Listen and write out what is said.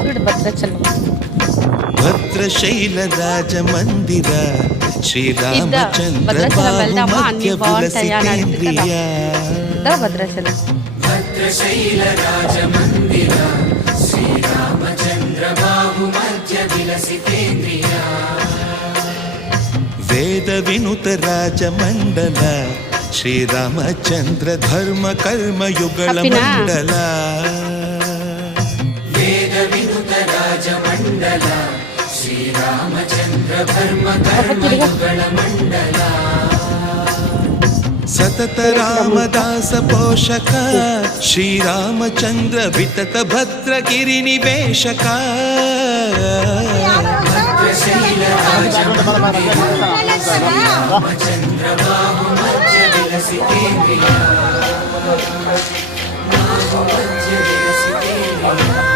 చూడు భద్రాచలం. భద్రశైల రాజ మందిర శ్రీరామచంద్ర భద్రాచలం వెళ్దామా, అన్ని బాగుంటాయా అని అడుగుతుంది కదా. బాహుమధ్య భద్రాచలం భద్రశైల రాజ మందిర శ్రీరామచంద్ర బాహుమధ్య విలసితేంద్రియ వేద వినుత రాజ మండల శ్రీరామచంద్ర ధర్మ కర్మ యుగళ మండల వేద వినుత రాజ మండల శ్రీరామచంద్ర ధర్మ కర్మ యుగళ మండల సతత రామదాస పోషక శ్రీరామచంద్ర వితత భద్రగిరి నివేశక భద్రశైల రాజ మందిర శ్రీరామచంద్ర బాహుమధ్య విలసితేంద్రియ బాహుమధ్య విలసితేంద్రియ